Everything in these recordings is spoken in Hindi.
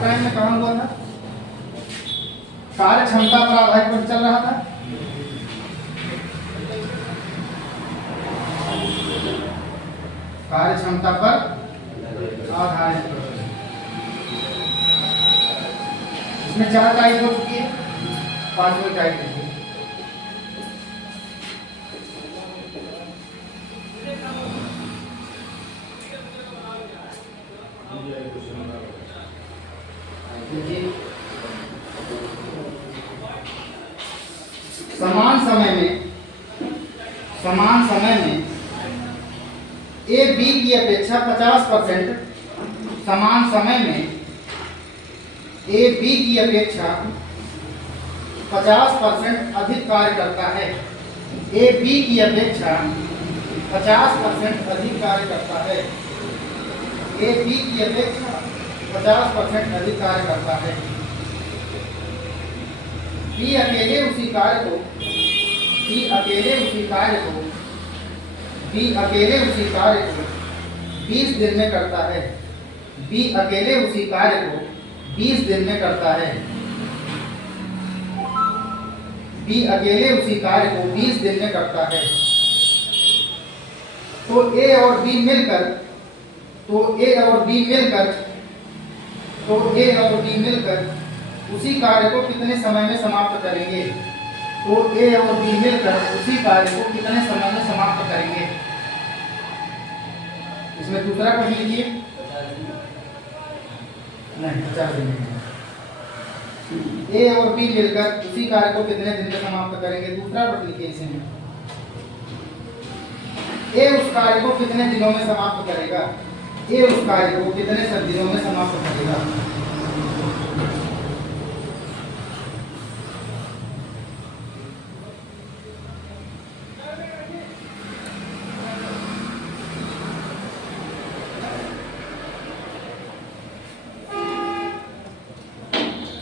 टाइम में कहाँ हुआ था? कार्य क्षमता पर आधारित पर चल रहा था। कार्य क्षमता पर आधारित। इसमें 4 टाइप हो चुकी है, 5वीं टाइप है। समान समय में ए बी की अपेक्षा 50%, समान समय में ए बी की अपेक्षा 50% अधिक कार्य करता है। ए बी की अपेक्षा 50% अधिक कार्य करता है। ए बी की अपेक्षा 50% अधिक कार्य करता है। बी अकेले उसी कार्य को 20 दिन में करता है। बी अकेले उसी कार्य को 20 दिन में करता है। बी अकेले उसी कार्य को 20 दिन में करता है। तो ए और बी मिलकर उसी कार्य को कितने समय में समाप्त करेंगे? तो ए और बी मिलकर उसी कार्य को कितने समय में समाप्त करेंगे? इसमें दूसरा पढ़ लीजिए। नहीं, 50 दिन में। ए और बी मिलकर उसी कार्य को कितने दिन में समाप्त करेंगे? दूसरा पढ़ लीजिए। इसमें ए उस कार्य को कितने दिनों में समाप्त करेगा? ए उस कार्य को कितने दिनों में समाप्त करेगा?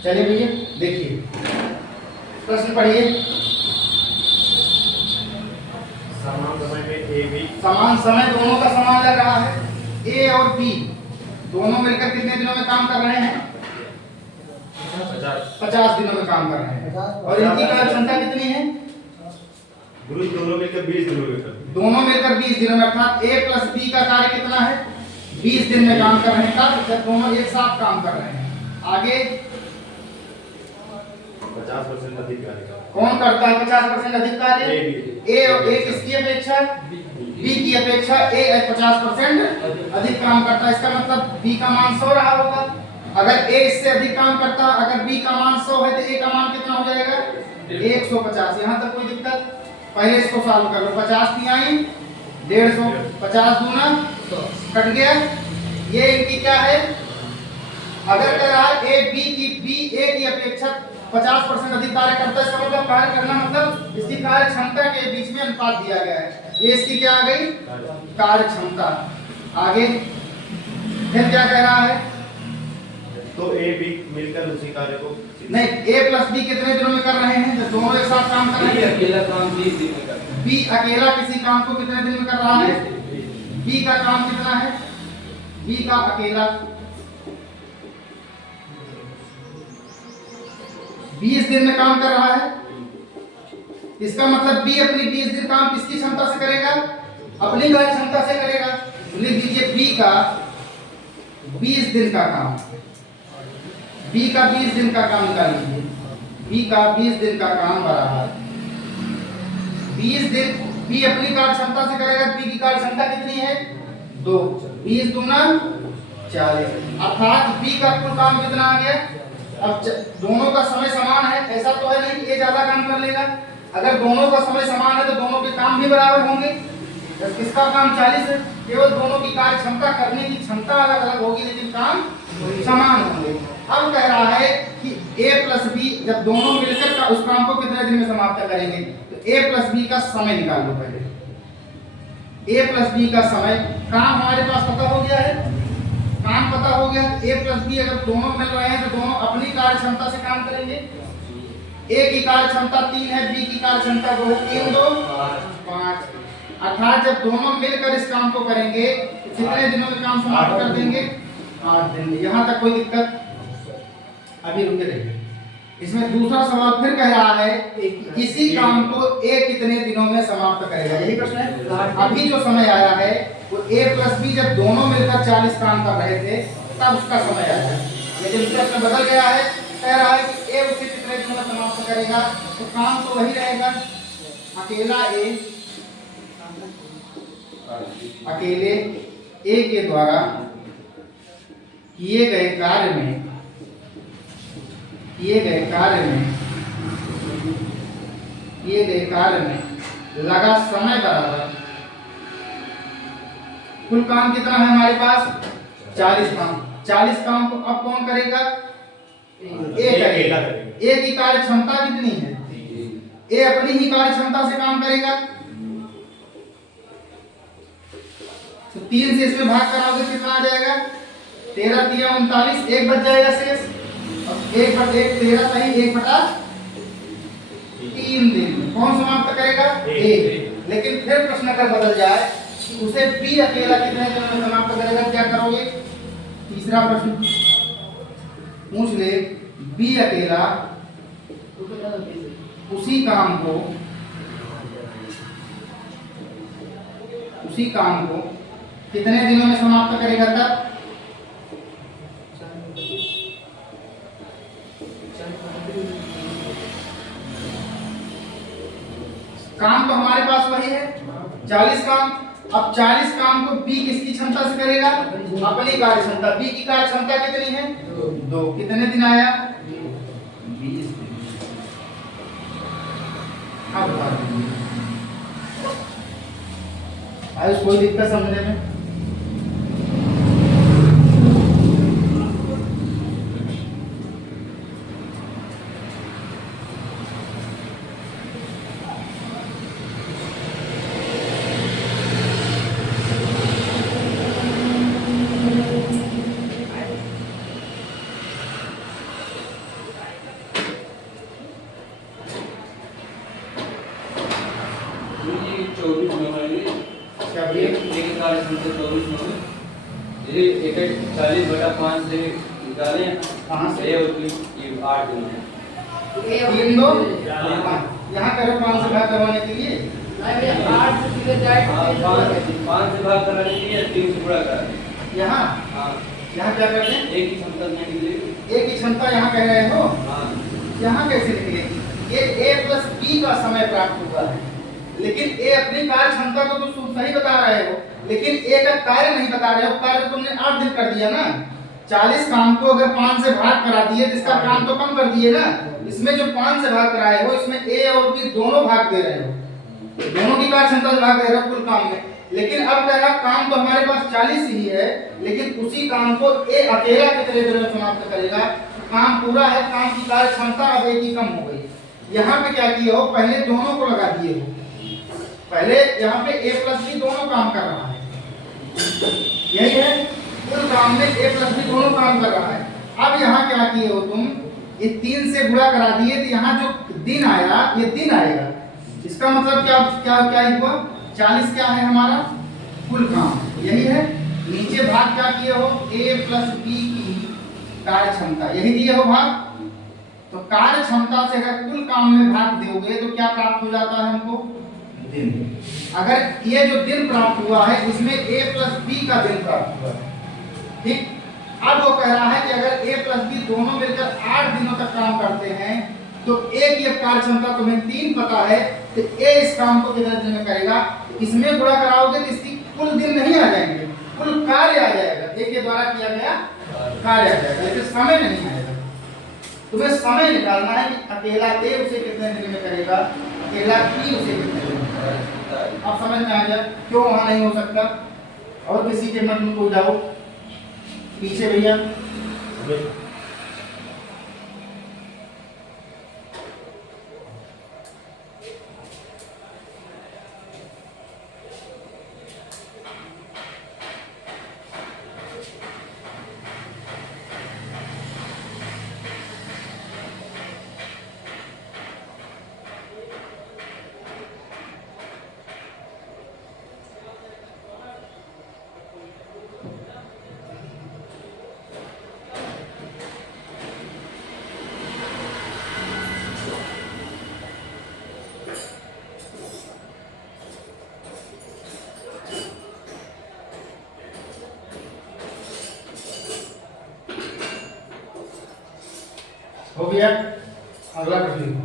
चलिए भैया देखिए, प्रश्न पढ़िए। समान समय में ए बी, समान समय दोनों का समान लग रहा है। ए और बी दोनों मिलकर कितने दिनों में काम कर रहे हैं? 50 दिनों में काम कर रहे हैं। और इनकी कार्य क्षमता कितनी है? दोनों मिलकर 20 दिनों में दोनों मिलकर 20 दिनों में, अर्थात ए प्लस बी का कार्य कितना है? 20 दिन में काम कर रहे हैं। तब दोनों एक साथ काम कर रहे हैं। आगे 50% अधिक कार्य कौन करता है? 50% अधिक कार्य ए किसकी अपेक्षा? बी की अपेक्षा ए 50% अधिक काम करता है। इसका मतलब बी का मान 100 रहा होगा। अगर ए इससे अधिक काम करता, अगर बी का मान 100 है तो ए का मान कितना हो जाएगा? 150। यहाँ तक कोई दिक्कत? पहले इसको सॉल्व कर लो। 50 की आई 150, 50 दूना 100 कट गया। ये इनकी क्या है? अगर कह रहा है ए की अपेक्षा 50% अधिक कार्य करता है, इसका मतलब कार्य करना मतलब इसकी कार्य क्षमता के बीच में अनुपात दिया गया है। ये इसकी क्या आ गई? कार्य क्षमता। आगे फिर क्या कह रहा है? तो ए बी मिलकर उसी कार्य को नहीं, ए प्लस बी कितने दिनों में कर रहे हैं? जब दोनों एक साथ काम कर रहे हैं। अकेला काम 20 दिन में करता है। बी अकेला किसी काम को कितने दिन में कर रहा है? बी का काम कितना है? बी का अकेला 20 दिन में काम कर रहा है। इसका मतलब बी अपनी 20 दिन काम किसकी क्षमता से करेगा? अपनी कार्य क्षमता से करेगा। लिख दीजिए बी का 20 दिन का काम। बी का 20 दिन का काम निकाल लीजिए। बी का 20 दिन का काम बराबर 20 दिन बी अपनी कार्य क्षमता से करेगा। बी की कार्य क्षमता कितनी है? 2। 20 दूना 40, अर्थात बी का कुल काम कितना आ गया? अब दोनों का समय समान है, ऐसा तो है नहीं ए ज्यादा काम कर लेगा। अगर दोनों का समय समान है तो दोनों के काम भी बराबर होंगे। किसका काम 40 है, केवल दोनों की कार्य क्षमता करने की क्षमता अलग अलग होगी लेकिन काम समान होंगे। अब कह रहा है कि ए प्लस बी जब दोनों मिलकर उस काम को कितने दिन में समाप्त करेंगे? तो ए प्लस बी का समय निकाल लो पहले। ए प्लस बी का समय, काम हमारे पास पता हो गया है, काम पता हो गया। ए प्लस बी अगर दोनों मिल रहे हैं तो दोनों अपनी कार्य क्षमता से काम करेंगे। ए की कार्य क्षमता 3 है, बी की कार्य क्षमता 2 है। 3 2 5, अर्थात जब दोनों मिलकर इस काम को करेंगे तो कितने दिनों में काम समाप्त कर देंगे? 8 दिन में। यहाँ तक कोई दिक्कत? अभी रुके रहिए। इसमें दूसरा सवाल फिर कह रहा है इसी काम को ए कितने दिनों में समाप्त करेगा, यही प्रश्न है। अभी जो समय आया है वो ए प्लस बी जब दोनों मिलकर 40 काम कर रहे थे तब उसका समय आया है, लेकिन प्रश्न बदल गया है। कह रहा है कि ए उसे कितने दिनों में समाप्त करेगा, तो काम तो वही रहेगा। अकेले ए के द्वारा किए गए कार्य में लगा समय बराबर कुल काम कितना है हमारे पास 40 काम। 40 काम को अब कौन करेगा, ए करेगा। ए की कार्य क्षमता कितनी है, ए अपनी ही कार्य क्षमता से काम करेगा। तो 3 से इसमें भाग कराओगे कितना आ जाएगा, 13 3 39, 1 बच जाएगा शेष। 1/1 13 सही, 1/3 दिन कौन समाप्त करेगा, ए। लेकिन फिर प्रश्न अगर बदल जाए उसे बी अकेला कितने दिनों में समाप्त करेगा, क्या करोगे। तीसरा प्रश्न पूछ ले, बी अकेला उसी काम को कितने दिनों में समाप्त करेगा तब। काम तो हमारे पास वही है 40 काम। अब 40 काम को बी किसकी क्षमता से करेगा, अपनी कार्य क्षमता। बी की कार्य क्षमता कितनी है, 2। कितने दिन आया, 20 दिन। अब आयुष कोई दिक्कत समझने में। ये 40/5 से निकाले कहाँ से, ये होती ये 8 दिन है। 3 2 यहाँ करो 5 से भाग करवाने के लिए। 8 से सीधे जाए 5 से भाग कराने के लिए 3 से गुणा करें। यहाँ हाँ यहाँ क्या करते हैं, एक की क्षमता नहीं निकलेगी। एक की क्षमता यहाँ कह रहे हो, हाँ यहाँ कैसे निकलेगी। ये a प्लस बी का समय प्राप्त हुआ है, लेकिन ए अपनी कार्य क्षमता को तो तुम सही बता रहे हो, लेकिन ए का कार्य नहीं बता रहे हो। कार्य तुमने 8 दिन कर दिया ना। 40 काम को अगर 5 से भाग करा दिए तो इसका काम तो कम कर दिए ना। इसमें जो 5 से भाग कराए हो इसमें ए और बी दोनों भाग दे रहे हो, दोनों की कार्य क्षमता से भाग दे रहे हो कुल काम में। लेकिन अब कह रहा काम तो हमारे पास 40 ही है, लेकिन उसी काम को ए अकेला कितने दिनों में समाप्त करेगा। काम पूरा है, काम की कार्य क्षमता अब ए की कम हो गई। यहाँ पे क्या किए हो, पहले दोनों को लगा दिए हो। पहले यहाँ पे a प्लस बी दोनों काम कर रहा है, यही है कुल काम में a प्लस बी दोनों काम कर रहा है। अब यहाँ क्या किए हो तुम, ये 3 से गुणा करा दिए तो यहाँ जो दिन आया ये दिन आएगा। इसका मतलब क्या क्या क्या हुआ, 40 क्या है हमारा कुल काम, यही है। नीचे भाग क्या किए हो, a प्लस बी की कार्य क्षमता, यही दिए हो भाग। तो कार्य क्षमता से अगर कुल काम में भाग दोगे तो क्या प्राप्त हो जाता है हमको, दिन। अगर ये जो दिन प्राप्त हुआ है इसमें a प्लस बी का दिन प्राप्त हुआ है, ठीक। अब वो कह रहा है कि अगर a प्लस बी दोनों मिलकर 8 दिनों तक काम करते हैं तो a की कार्य क्षमता तुम्हें 3 पता है, तो a इस काम को कितने दिन में करेगा। इसमें गुणा कराओगे तो इसकी कुल दिन नहीं आ जाएंगे, कुल कार्य आ जाएगा। a के द्वारा किया गया कार्य आ जाएगा, लेकिन समय नहीं आएगा। तुम्हें समय निकालना है कि अकेला a उसे कितने दिन में करेगा, अकेला b उसे कितने दिन में करेगा। अब समझ में आ गया क्यों वहां नहीं हो सकता। और किसी के मन में कोई डाउट, पीछे भैया। हो गया। अगला प्रश्न लिखो।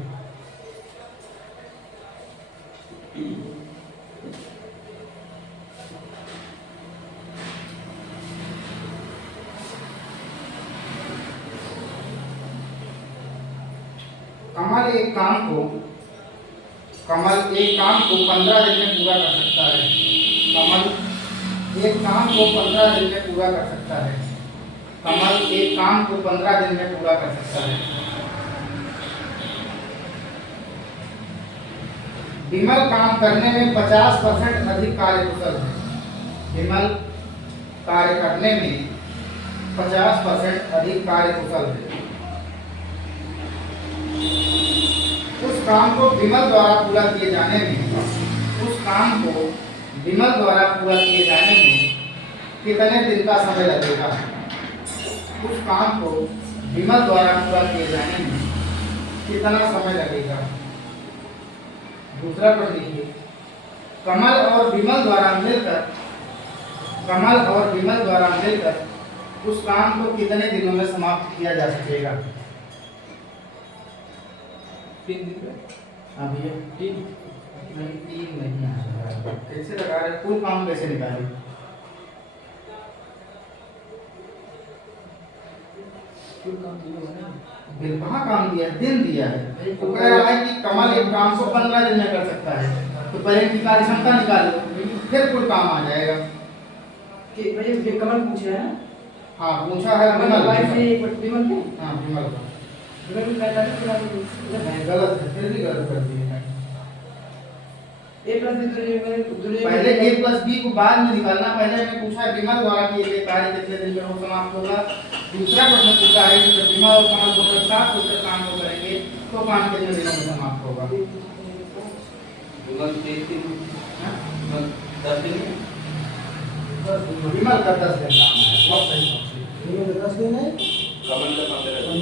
कमल एक काम को 15 दिन में पूरा कर सकता है। कमल एक काम को 15 दिन में पूरा कर सकता है। कमल एक काम को 15 दिन में पूरा कर सकता है। विमल काम करने में 50% अधिक कार्यकुशल है। विमल कार्य करने में 50% अधिक कार्यकुशल है। उस काम को विमल द्वारा पूरा किए जाने में कितने दिन का समय लगेगा? उस काम को विमल द्वारा पूरा किए जाने में कितना समय लगेगा? दूसरा प्रश्न लिखिए। कमल और विमल द्वारा मिलकर उस काम को कितने दिनों में समाप्त किया जा सकेगा? 3 दिन में। हाँ भैया, 3 नहीं आ रहा। कैसे लगा रहे? कुल काम कैसे निकाले? कुल काम दिया है ना? बिल कहाँ काम दिया है? दिन दिया है। तो कह रहा है कि कमल एक काम को 15 दिन में कर सकता है, तो पहले की कार्य क्षमता निकालो, फिर कुल काम आ जाएगा। कि भैया ये कमल पूछे है? हाँ पूछा है विमल। विमल ने? हाँ विमल का विमल का कहता है नहीं, गलत है, फिर भी गलत कर दिए हैं। A प्लस बी पहले a प्लस बी को बाद में निकालना। पहले मैंने पूछा विमल द्वारा किए गए कार्य कितने दिन में वो समाप्त होगा। दूसरा प्रश्न पूछा है कि जब विमल और कमल दोनों साथ होकर काम को करेंगे तो काम कितने दिनों में समाप्त होगा? विमल 3 दिन, विमल 10 दिन में। विमल का 10 दिन काम है। बहुत सही बात। विमल का 10 दिन है, कमल का 15 दिन।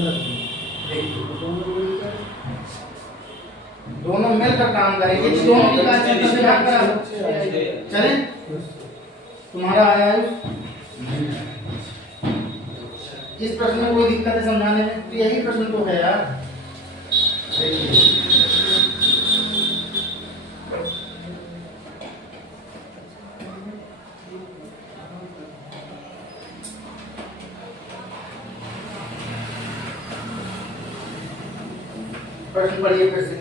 दोनों मिलकर काम करेंगे। दोनों की कार्य क्षमता से भाग करा चले। तुम्हारा आया है? इस प्रश्न में कोई दिक्कत है समझाने में? तो यही प्रश्न तो है यार। प्रश्न पढ़िए फिर से।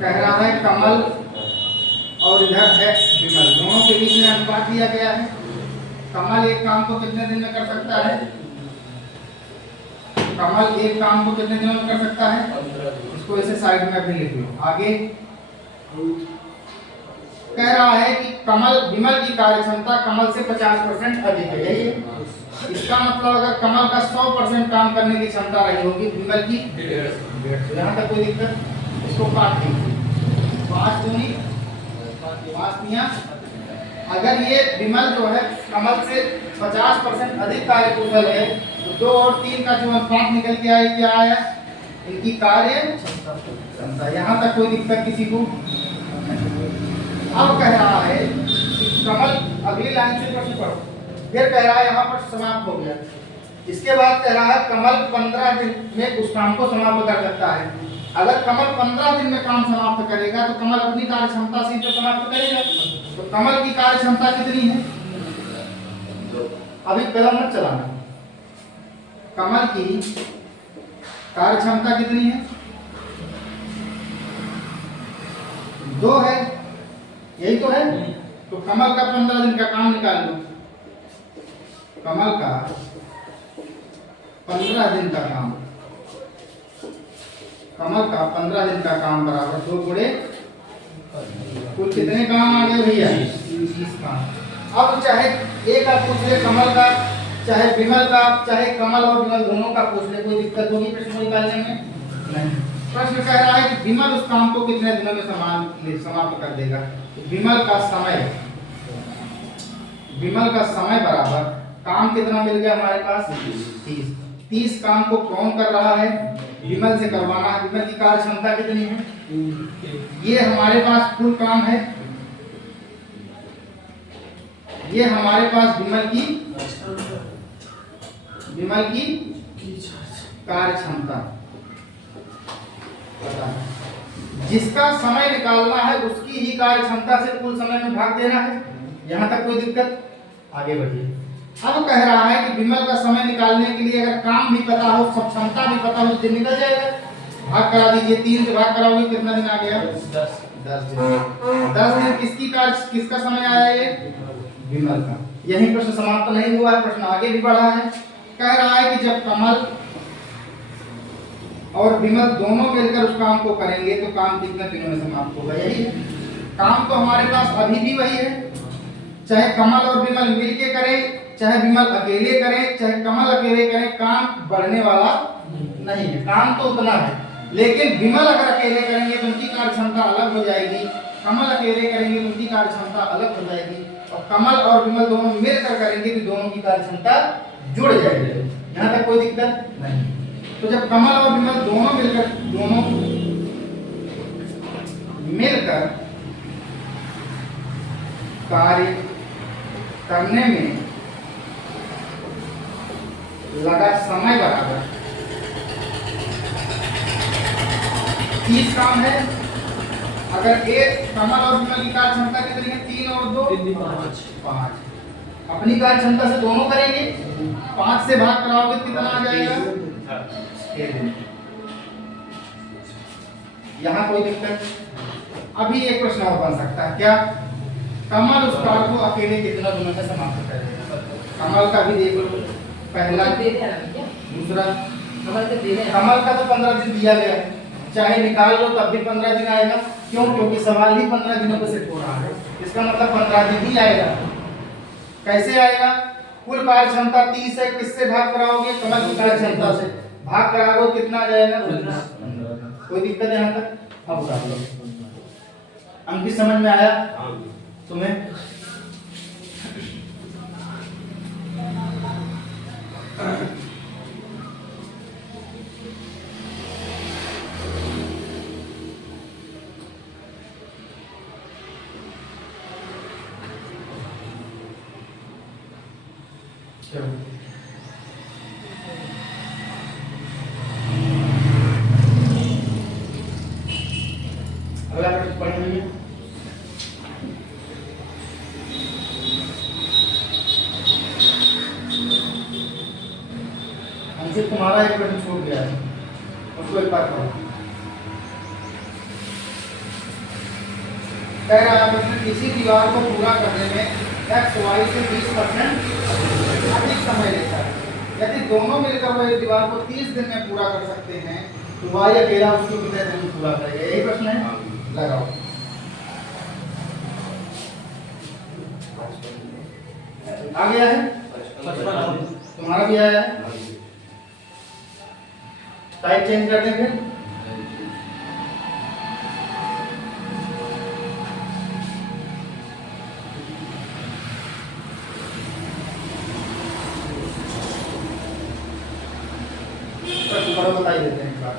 कह रहा है कमल और इधर है विमल, दोनों के बीच में अनुपात दिया गया है। कमल एक काम को कितने दिन में कर सकता है? कमल एक काम को कितने दिनों में कर सकता है? 15 दिन। इसको ऐसे साइड में भी लिख लो। आगे कह रहा है कि विमल की कार्य क्षमता कमल से 50% अधिक है। यही है। इसका मतलब अगर कमल का 100% काम करने की क्षमता रही होगी, विमल की 150। यहाँ तक कोई दिक्कत? इसको काट दीजिए। 5 दूनी 5 तियां। अगर ये विमल जो है कमल से 50% अधिक कार्यकुशल है तो 2 और 3 का जो अनुपात निकल के आया क्या आया? इनकी कार्य क्षमता। यहाँ तक कोई दिक्कत किसी को? अब कह रहा है कि कमल, अगली लाइन से प्रश्न पढ़ो। फिर कह रहा है यहाँ पर समाप्त हो गया। इसके बाद कह रहा है कमल 15 दिन में उस काम को समाप्त कर सकता है। अगर कमल 15 दिन में काम समाप्त करेगा तो कमल अपनी कार्य क्षमता से तो समाप्त करेगा। तो कमल की कार्य क्षमता कितनी है? अभी कलम मत चलाना। कमल की कार्य क्षमता कितनी है? 2 है। यही तो है। तो कमल का 15 दिन का काम निकाल लो। कमल का 15 दिन का काम, कमल का 15 दिन का काम बराबर 2 गुणे कुल कितने काम आ गए भैया? 30 काम। अब चाहे एक आप पूछ ले कमल का, चाहे विमल का, चाहे कमल और विमल दोनों का पूछ ले, कोई दिक्कत होगी प्रश्न निकालने में? नहीं। प्रश्न कह रहा है कि विमल उस काम को कितने दिनों में समाप्त कर देगा। विमल का समय बराबर काम कितना मिल गया हमारे पास? 30। 30 काम को कौन कर रहा है? विमल से करवाना है। विमल की कार्य क्षमता कितनी है? ये हमारे पास कुल काम है। ये हमारे पास विमल की कार्य क्षमता पता है। जिसका समय निकालना है उसकी ही कार्य क्षमता से कुल समय में भाग देना है। यहाँ तक कोई दिक्कत? आगे बढ़िए। अब कह रहा है कि विमल का समय निकालने के लिए अगर काम भी पता हो, सब क्षमता भी पता हो, दिन निकल जाएगा। भाग करा दीजिए, 3 से भाग कराओगे कितना दिन आ गया? 10 दिन। 10 दिन किसका समय आया? ये विमल का। यही प्रश्न समाप्त नहीं हुआ है, प्रश्न आगे भी बढ़ा है। कह रहा है कि जब कमल और विमल दोनों मिलकर उस काम को करेंगे तो काम कितने दिनों में समाप्त होगा? यही है काम। तो हमारे पास अभी भी वही है, चाहे कमल और विमल मिलके करें, चाहे विमल अकेले करें, चाहे कमल अकेले करें, काम बढ़ने वाला नहीं है। काम तो उतना है, लेकिन विमल अगर अकेले करेंगे तो उनकी कार्य क्षमता अलग हो जाएगी, कमल अकेले करेंगे तो उनकी कार्य क्षमता अलग हो जाएगी, और कमल और विमल दोनों मिलकर करेंगे तो दोनों की कार्य क्षमता जुड़ जाएगी। यहाँ तक कोई दिक्कत नहीं। तो जब कमल और विमल दोनों मिलकर कार्य करने में लगा समय बराबर 30 काम है। अगर एक कमल और विमल की कार्य क्षमता कितनी है? 3 और 2 5। अपनी कार्य क्षमता से दोनों करेंगे, 5 से भाग कराओगे कितना आ जाएगा? 6 दिन। यहाँ कोई दिक्कत? अभी एक प्रश्न और बन सकता है, क्या कमल उस कार्य को अकेले कितना दिनों में समाप्त करेगा? कमल का भी देख लो, पहला दूसरा। कमल का तो 15 दिन दिया गया है, चाहे निकाल लो तब भी 15 दिन आएगा। क्यों? क्योंकि सवाल ही 15 दिनों पे सेट हो रहा है, इसका मतलब 15 दिन ही आएगा। कैसे आएगा? कुल कार्य क्षमता 30 है, किससे भाग कराओगे? कमल की कार्य क्षमता से भाग कराओगे कितना आ जाएगा? 15। कोई दिक्कत है यहाँ तक? अब बता दो, अंक भी समझ में आया तुम्हें? अगला प्रश्न पढ़ेंगे। हमसे तुम्हारा एक प्रश्न छूट गया है, उसको एक बार पढ़ो। कह रहा है प्रश्न, किसी दीवार को पूरा करने में x y से 20% अधिक समय लेता है। यदि दोनों मिलकर वो एक दीवार को 30 दिन में पूरा कर सकते हैं तो y अकेला उसको कितने दिन में पूरा करेगा? यही प्रश्न है, लगाओ। आ गया है? तुम्हारा भी आया है? टाइप चेंज कर दें फिर। बताई देते हैं एक बार।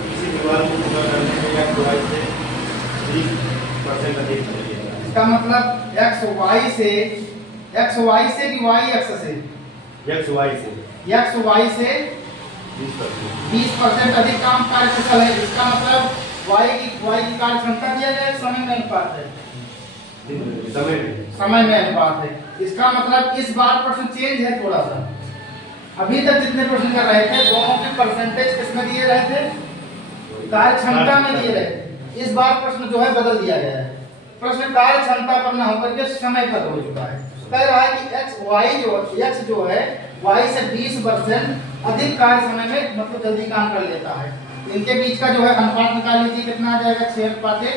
किसी दीवार को पूरा करने में या y से 20% अधिक समय लेगा। इसका मतलब x y से कि y x से? x y से 20% अधिक काम कार्य कुशल है। इसका मतलब y की कार्य क्षमता दिया गया है, समय में अनुपात है, समय में अनुपात है। इसका मतलब इस बार प्रश्न चेंज है थोड़ा सा। अभी तक जितने प्रश्न कर रहे थे दोनों के परसेंटेज किसमें दिए रहे थे? कार्य क्षमता में दिए रहे थे। इस बार प्रश्न जो है बदल दिया गया है, प्रश्न कार्य क्षमता पर न होकर के समय पर हो चुका है। कह रहा है कि x जो है y से 20% अधिक कार्य समय में मतलब जल्दी काम कर लेता है। इनके बीच का जो है अनुपात निकाल लीजिए, कितना आ जाएगा? 6:1।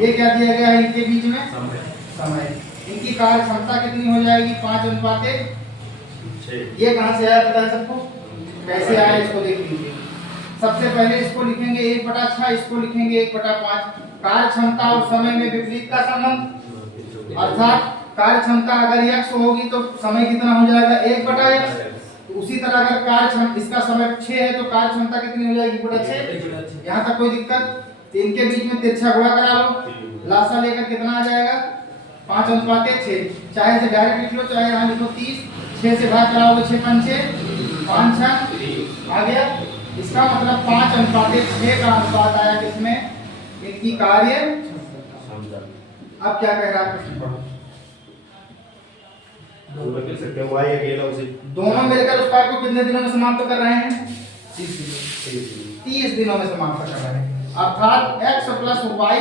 ये क्या दिया गया है इनके बीच में? समय। इनकी कार्य क्षमता कितनी हो जाएगी? 5:1। ये कहां से आया पता है सबको? कैसे आया इसको देख लीजिए। सबसे पहले इसको लिखेंगे 1/6, इसको लिखेंगे 1/5। कार्य क्षमता और समय में विपरीत का संबंध, अर्थात कार्य क्षमता अगर x होगी तो समय कितना हो जाएगा? 1/x। उसी तरह अगर कार्य क्षमता इसका समय 6 है तो कार्य क्षमता कितनी हो जाएगी? 6। यहाँ तक कोई दिक्कत? इनके बीच में तिरछा गुणा करा लो, लासा लेकर कितना आ जाएगा 5:6। चाहे इसे डायरेक्ट लिख लो, चाहे यहाँ लिखो 30, 6 से भाग कराओगे 6 पंचे 5 6 आ गया। इसका मतलब 5:6 का अनुपात आया किसमें, इनकी कार्य। अब क्या कह रहा है प्रश्न पढ़ो। वाई अकेला उसे दोनों मिलकर उस कार्य को कितने दिनों में समाप्त कर रहे हैं, 30 दिनों में समाप्त कर रहे हैं। अर्थात x प्लस y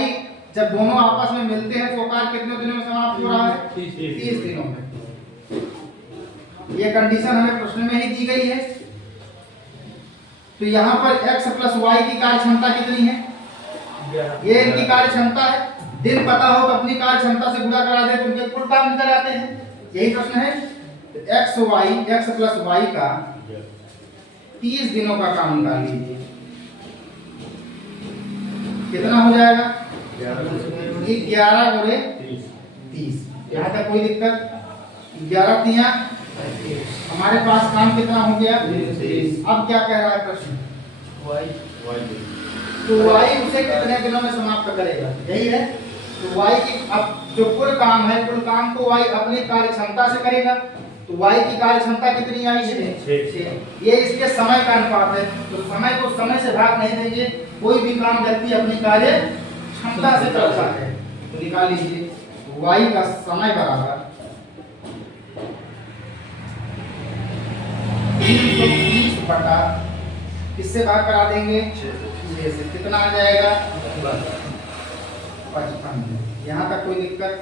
जब दोनों आपस में मिलते हैं तो कार्य कितने दिनों में समाप्त हो रहा है, 30 दिनों में। ये कंडीशन हमें प्रश्न में ही दी गई है। तो यहाँ पर x प्लस y की कार्य क्षमता कितनी है, ये इनकी कार्य क्षमता है। दिन पता हो तो अपनी कार्य क्षमता से गुणा करा दे तो उनके कुल काम निकल आते हैं, यही प्रश्न है। तो x प्लस y का 30 दिनों का काम निकाल लीजिए, कितना हो जाएगा 11 गुणे 30। यहाँ तक कोई दिक्कत, 11 तिया हमारे पास काम कितना हो गया। अब क्या कह रहा है प्रश्न, तो y उसे कितने दिनों में समाप्त करेगा, यही है। तो y की अब जो कुल काम है, कुल काम को y अपनी कार्य क्षमता से करेगा। तो y की कार्य क्षमता कितनी आई है 6। ये इसके समय का अनुपात है। तो समय को समय से भाग नहीं देंगे, कोई भी काम व्यक्ति अपनी कार्य क्षमता से करता है। तो निकाल लीजिए y का समय बराबर 330 बटा किससे भाग करा देंगे 6 से, कितना आ जाएगा 55। यहाँ तक कोई दिक्कत,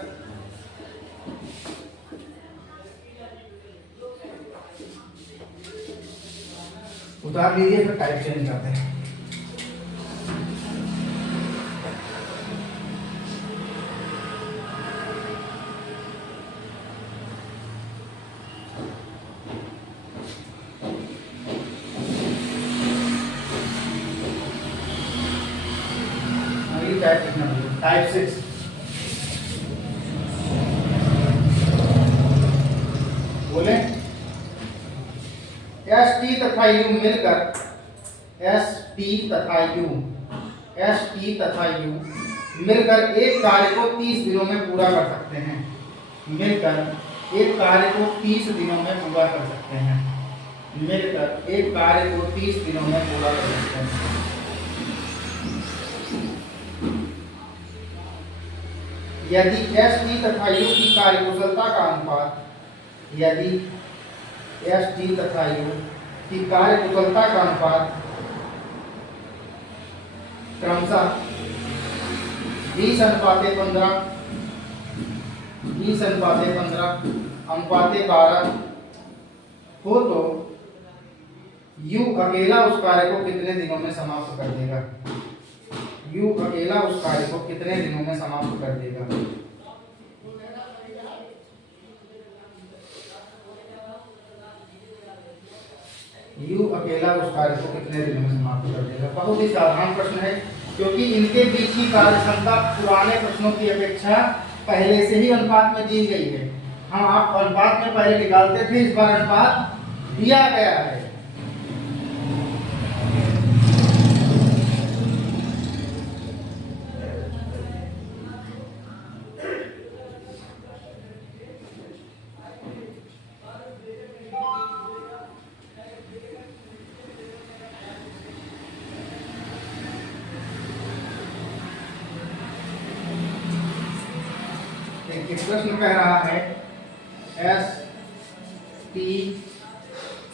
उतार लीजिए फिर टाइप चेंज करते हैं। टाइप 6 बोले एस टी तथा यू मिलकर मिलकर एक कार्य को 30 दिनों में पूरा कर सकते हैं। मिलकर एक कार्य को 30 दिनों में पूरा कर सकते हैं। मिलकर एक कार्य को 30 दिनों में पूरा कर सकते हैं। यदि एस टी तथा यू की कार्यकुशलता का अनुपात, यदि एस टी तथा यू की कार्यकुशलता का अनुपात क्रमशः 20:15, 20:15, 12 हो तो यू अकेला उस कार्य को कितने दिनों में समाप्त कर देगा। यू अकेला उस कार्य को कितने दिनों में समाप्त कर देगा। यू अकेला उस कार्य को कितने दिनों में समाप्त कर देगा। बहुत ही साधारण प्रश्न है, क्योंकि इनके बीच की कार्य क्षमता पुराने प्रश्नों की अपेक्षा पहले से ही अनुपात में दी गई है। हम आप अनुपात में पहले निकालते थे, इस बार अनुपात दिया गया है। प्रश्न कह रहा है एस टी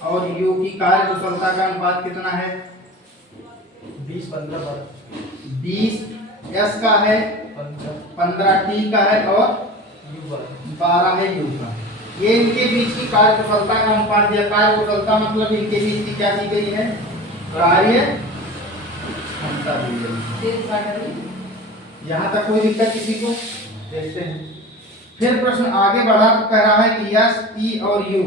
और यू की कार्य कुशलता का अनुपात कितना है 20-15 20 एस का है 15 टी का है और 12 है यू का। ये इनके बीच की कार्य कुशलता का अनुपात दिया। कार्य कुशलता मतलब इनके बीच की क्या दी गई है, कार्य क्षमता दी गई। यहाँ तक कोई दिक्कत किसी को, देखते हैं। फिर प्रश्न आगे बढ़ा तो कह रहा है कि एस टी और यू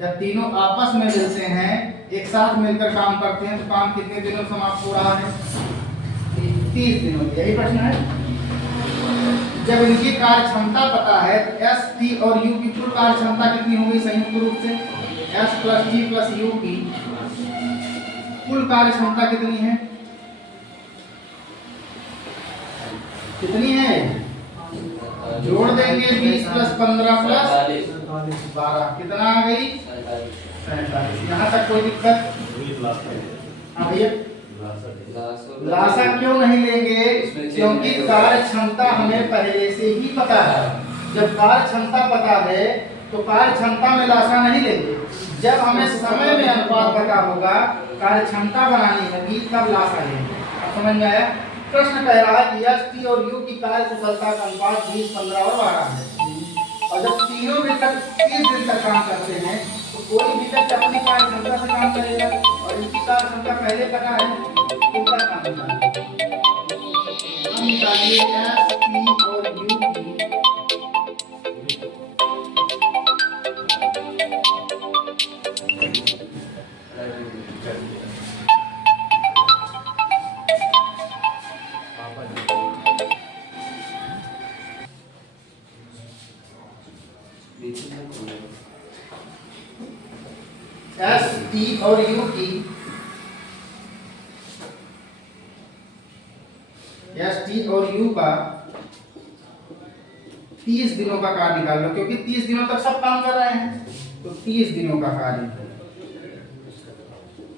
जब तीनों आपस में मिलते हैं, एक साथ मिलकर काम करते हैं, तो काम कितने दिनों समाप्त हो रहा है 30 दिनों। यही प्रश्न है। जब इनकी कार्य क्षमता पता है तो एस टी और यू की कुल कार्य क्षमता कितनी होगी संयुक्त रूप से, S plus T plus you की कुल कार्य क्षमता कितनी है, कितनी है जोड़ देंगे 20 प्लस 15 प्लस 47 12 कितना आ गई 47। यहाँ तक कोई दिक्कत? हाँ भैया, लासा क्यों नहीं लेंगे? क्योंकि कार्य क्षमता हमें पहले से ही पता है। जब कार्य क्षमता पता है तो कार्य क्षमता में लासा नहीं लेंगे। जब हमें समय में अनुपात पता होगा, कार्य क्षमता बनानी होगी, तब लासा लेंगे। अब समझ में आया? प्रश्न कह रहा है कि एस टी और यू की कार्य कुशलता का अनुपात 20, 15 और 12 है। और जब तीनों मिलकर 30 दिन तक काम करते हैं तो कोई भी व्यक्ति अपनी कार्य क्षमता से काम करेगा, और इनकी कार्य क्षमता पहले पता है, इनका काम होगा। हम निकालिए एस टी और यू की एस टी और यू की एस टी और यू का 30 दिनों का कार्य निकाल लो, क्योंकि 30 दिनों तक सब काम कर रहे हैं। तो 30 दिनों का कार्य,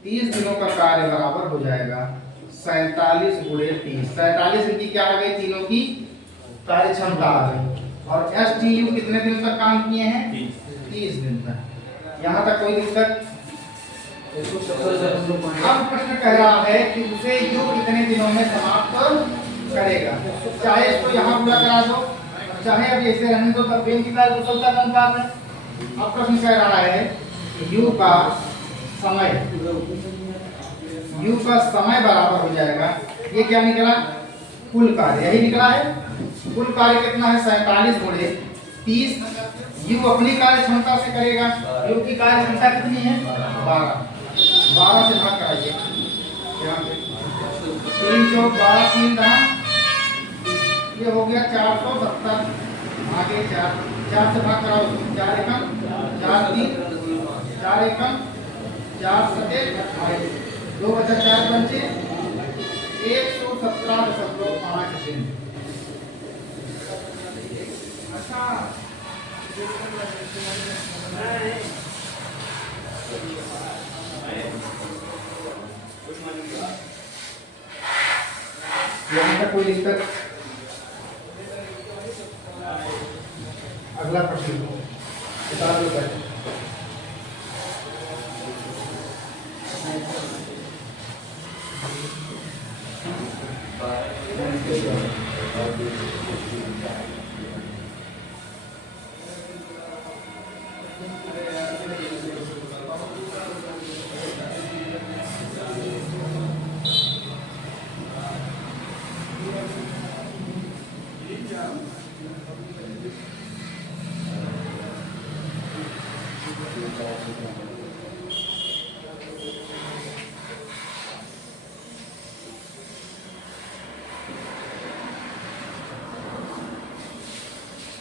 30 दिनों का कार्य बराबर हो जाएगा 47 गुणे 30। 47 इनकी क्या आ गई? तीनों की कार्य क्षमता आ गई। और एस टी यू कितने दिन तक काम किए हैं? 30 दिन तक। यहाँ तक कोई दिक्कत? अब प्रश्न कह रहा है कि उसे यू कितने दिनों में समाप्त करेगा। चाहे इसको यहाँ पूरा करा दो, चाहे अब ऐसे रहने दो, तब भी इनकी कार्य कुशलता का अनुपात है। अब प्रश्न कह रहा है कि यू का समय बराबर हो जाएगा, ये क्या निकला? कुल कार्य, यही निकला है। कुल कार्य कितना है? 47 गुणे 30। यू अपनी कार्य क्षमता से करेगा, यू की कार्य क्षमता कितनी है? 12। 12 से भाग कराइए, 3 चौक 12, 3 दाम, ये हो गया 470। आगे 4 से भाग कराओ, 4 एकम 4 3, 4 एकम 4 सते 2 बचा 4 पंचे 117.5 दिन। अच्छा, यहाँ तक कोई दिक्कत? अगला प्रश्न बता दो पहले।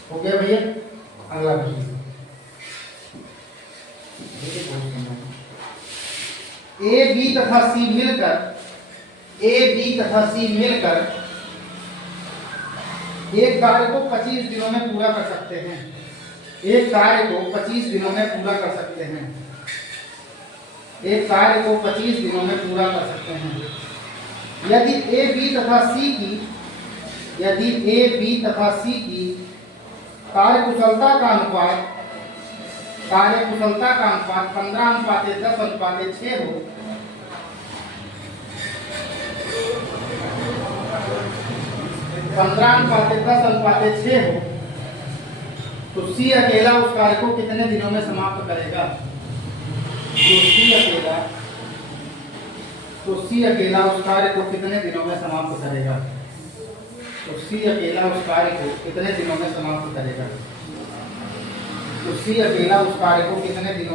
हो गया भैया? अगला प्रश्न, ए बी तथा सी मिलकर एक कार्य को 25 दिनों में पूरा कर सकते हैं। एक कार्य को 25 दिनों में पूरा कर सकते हैं। एक कार्य को 25 दिनों में पूरा कर सकते हैं। यदि ए बी तथा सी की कार्य कुशलता का अनुपात 15:10:6 हो, तो सी अकेला उस कार्य को कितने दिनों में समाप्त करेगा? सी अकेला उस कार्य को कितने दिनों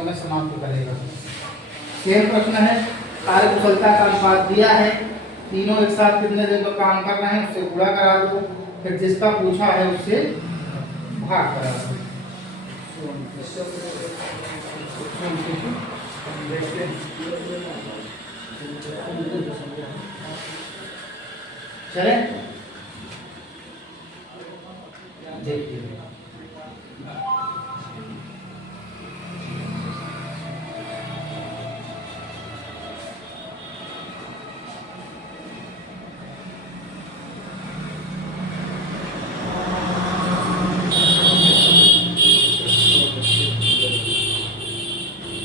में समाप्त करेगा? सेम प्रश्न है, कार्य कुशलता का अनुपात दिया है, तीनों एक साथ कितने दिन तो काम कर रहे हैं, उससे गुणा करा दो, फिर जिसका पूछा है उससे भाग करा दो। चले देखिए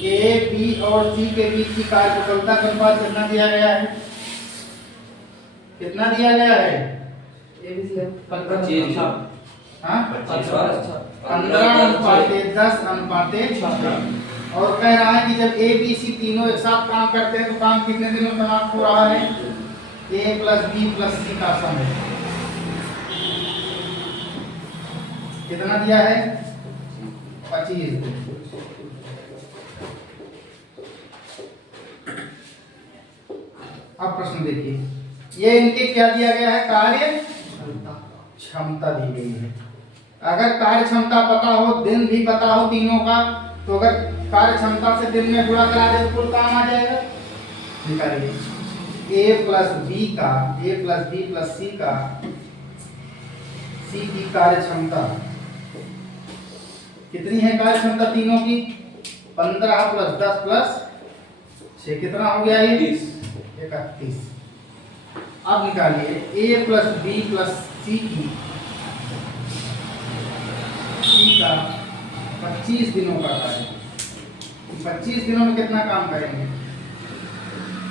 ए बी और सी के बीच की कार्यकुशलता का अनुपात कितना दिया गया है? कितना दिया गया है? हाँ? 15:10:6 और कह रहा है कि जब ए बी सी तीनों एक साथ काम करते हैं तो काम कितने दिनों में समाप्त हो रहा है? ए प्लस बी प्लस सी का समय कितना दिया है? 25 दिन। अब प्रश्न देखिए, ये इनके क्या दिया गया है? कार्य क्षमता दी गई है। अगर कार्य क्षमता पता हो, दिन भी पता हो तीनों का, तो अगर कार्य क्षमता से दिन में गुणा करा दे तो कुल काम आ जाएगा। निकालिए ए प्लस बी प्लस सी का सी की कार्य क्षमता कितनी है? कार्य क्षमता तीनों की 15 प्लस 10 प्लस 6 कितना हो गया? ये 31। अब निकालिए ए प्लस बी प्लस सी का 25 दिनों का कार्य। 25 दिनों में कितना काम करेंगे?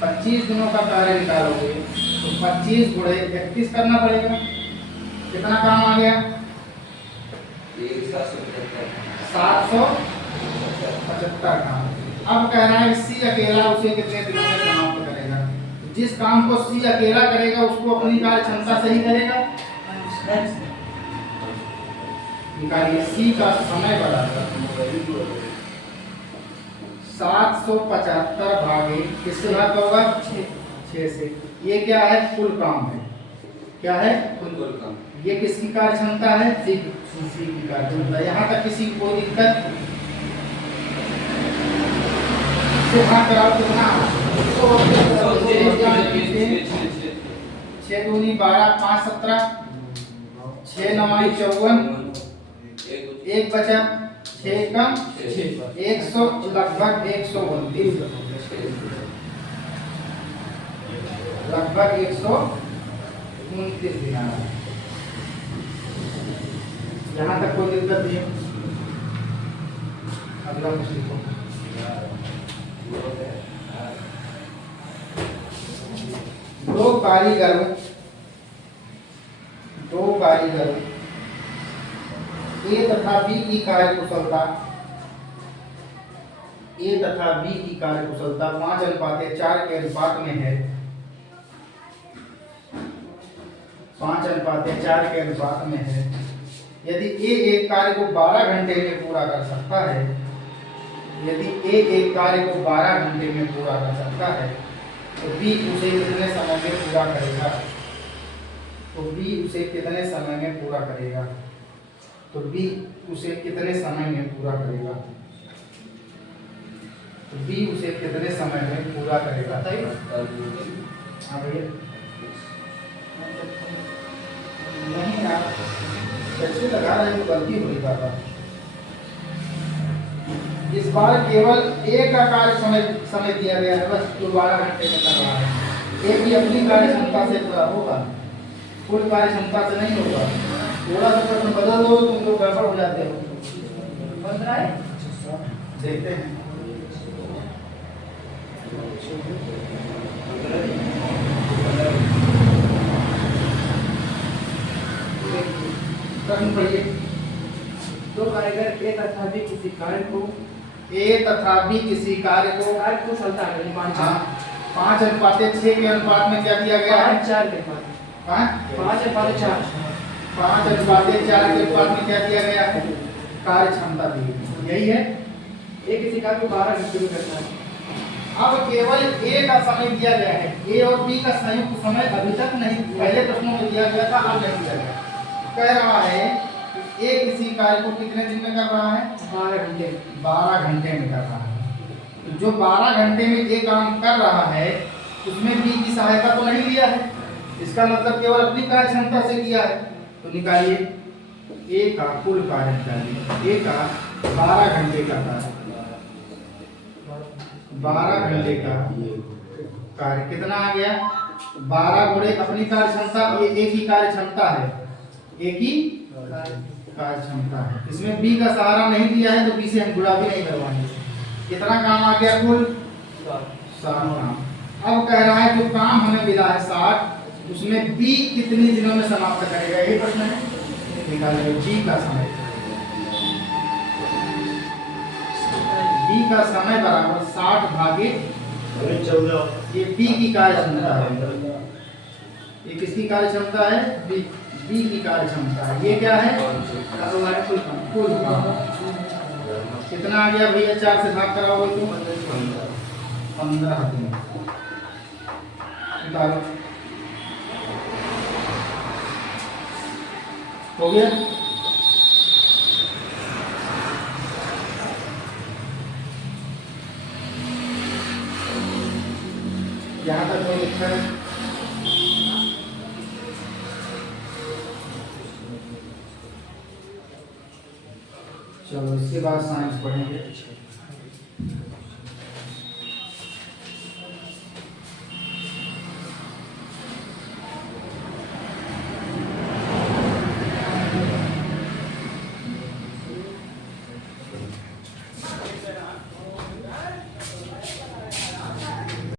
25 दिनों का कार्य निकालोगे तो 25 गुणे 31 करना पड़ेगा। कितना काम आ गया? 775 काम। अब कह रहा है सी अकेला उसे कितने दिनों में समाप्त करेगा? जिस काम को सी अकेला करेगा उसको अपनी कार्य क्षमता से ही करेगा। निकालिए सी का समय बराबर 775 भागे किससे भाग होगा? 6 से। ये क्या है? कुल काम है। क्या है? कुल काम। ये किसकी कार्य क्षमता है? सी की कार्य क्षमता। यहाँ तक किसी को कोई दिक्कत? से भाग कराओ कितना? 6 दूनी 12 5 17 6 9 54 एक बचा 6 कम 100 लगभग 129 लगभग 129 दिन। यहाँ तक कोई दिक्कत नहीं है। अगला प्रश्न लिखो। दो कारीगरों ए तथा बी की कार्यकुशलता 5:4 के अनुपात में है। 5:4 के अनुपात में है। यदि ए एक कार्य को 12 घंटे में पूरा कर सकता है, तो बी उसे कितने समय में पूरा करेगा? तो बी उसे कितने समय में पूरा करेगा? हाँ भैया नहीं आप कैसे लगा रहे हो? गलती हो रही पापा। इस बार केवल एक का कार्य समय दिया गया है, बस जो 12 घंटे में कर रहा है। एक भी अपनी कार्य क्षमता से पूरा होगा, कुल कार्य क्षमता से नहीं होगा। थोड़ा सा प्रश्न बदल दो तुम लोग गड़बड़ हो जाते हो। बन रहा है? देखते हैं। प्रश्न पढ़िए। दो कारीगर ए तथा बी किसी कार्य को कुशलता में 5:6 के अनुपात में क्या दिया गया है? 5:4 के अनुपात। 5:4 के अनुपात में क्या दिया गया है? कार्य क्षमता दी गई। यही है। ए किसी कार्य को 12 घंटे में करता है। अब केवल ए का समय दिया गया है। ए और बी का संयुक्त समय अभी तक नहीं, पहले प्रश्नों में दिया गया था, अब नहीं दिया गया। कह रहा है ए किसी कार्य को कितने दिन में कर रहा है? 12 घंटे। 12 घंटे में कर रहा है। तो जो 12 घंटे में ये काम कर रहा है उसमें बी की सहायता तो नहीं लिया है। इसका मतलब केवल अपनी कार्य क्षमता से किया है। तो निकालिए ए का कुल कार्य निकालिए। ए का 12 घंटे का कार्य, 12 घंटे का कार्य कितना आ गया? 12 गुणे अपनी कार्य क्षमता, ये एक ही कार्य क्षमता है, एक ही कार्य क्षमता है। इसमें बी का सहारा नहीं दिया है तो बी से हम गुणा भी नहीं करवाएंगे। कितना काम आ गया? कुल 60 काम। अब कह रहा है जो काम हमें मिला है 60, उसमें बी कितने दिनों में समाप्त करेगा, यही प्रश्न है। निकालिए बी का समय। बी का समय बराबर 60 भागे 14। ये बी की कार्य क्षमता है। ये किसकी कार्य क्षमता है? बी की कार्य क्षमता है। ये क्या है? कुल काम। कितना आ गया भैया? 4 से भाग कराओ तो 15 दिन। निकालो, हो गया? यहाँ तक कोई लिखा है? चलो इसके बाद साइंस पढ़ेंगे।